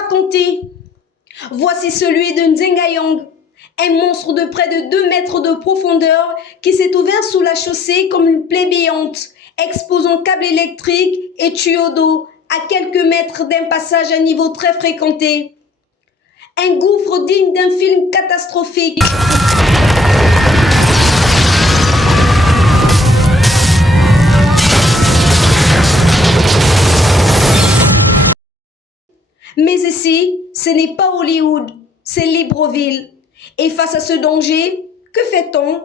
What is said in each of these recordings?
raconter. Voici celui de Nzengayong, un monstre de près de 2 mètres de profondeur qui s'est ouvert sous la chaussée comme une plaie béante, exposant câbles électriques et tuyaux d'eau à quelques mètres d'un passage à niveau très fréquenté. Un gouffre digne d'un film catastrophique. Mais ici, ce n'est pas Hollywood, c'est Libreville. Et face à ce danger, que fait-on?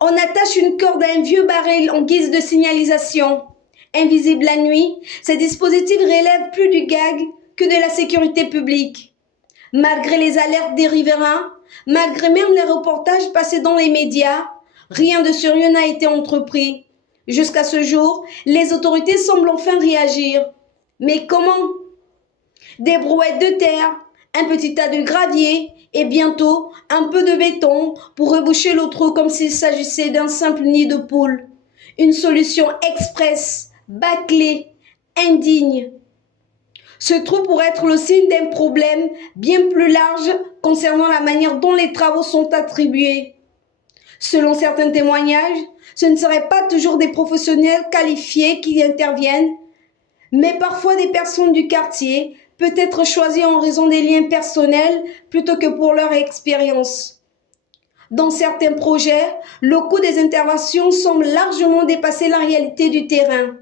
On attache une corde à un vieux baril en guise de signalisation. Invisible la nuit, ces dispositifs relèvent plus du gag que de la sécurité publique. Malgré les alertes des riverains, malgré même les reportages passés dans les médias, rien de sérieux n'a été entrepris. Jusqu'à ce jour, les autorités semblent enfin réagir. Mais comment? Des brouettes de terre, un petit tas de gravier et bientôt un peu de béton pour reboucher le trou comme s'il s'agissait d'un simple nid de poule. Une solution express, bâclée, indigne. Ce trou pourrait être le signe d'un problème bien plus large concernant la manière dont les travaux sont attribués. Selon certains témoignages, ce ne seraient pas toujours des professionnels qualifiés qui interviennent, mais parfois des personnes du quartier, peut-être choisies en raison des liens personnels plutôt que pour leur expérience. Dans certains projets, le coût des interventions semble largement dépasser la réalité du terrain.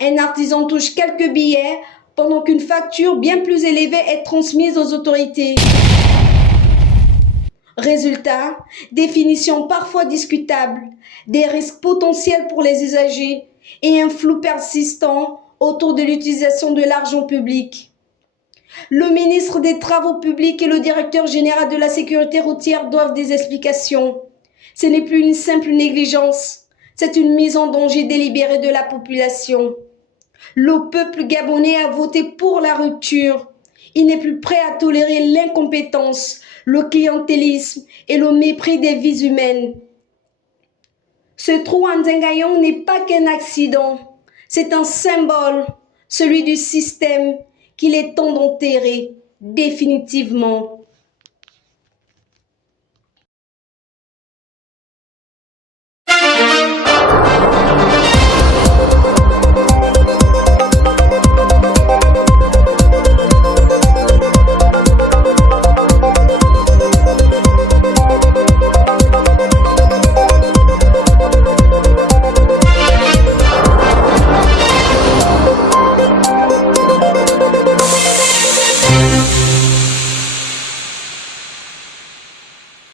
Un artisan touche quelques billets pendant qu'une facture bien plus élevée est transmise aux autorités. Résultat, définition parfois discutable, des risques potentiels pour les usagers et un flou persistant autour de l'utilisation de l'argent public. Le ministre des Travaux publics et le directeur général de la sécurité routière doivent des explications. Ce n'est plus une simple négligence, c'est une mise en danger délibérée de la population. Le peuple gabonais a voté pour la rupture. Il n'est plus prêt à tolérer l'incompétence, le clientélisme et le mépris des vies humaines. Ce trou en Nzengayong n'est pas qu'un accident, c'est un symbole, celui du système qu'il est temps d'enterrer définitivement.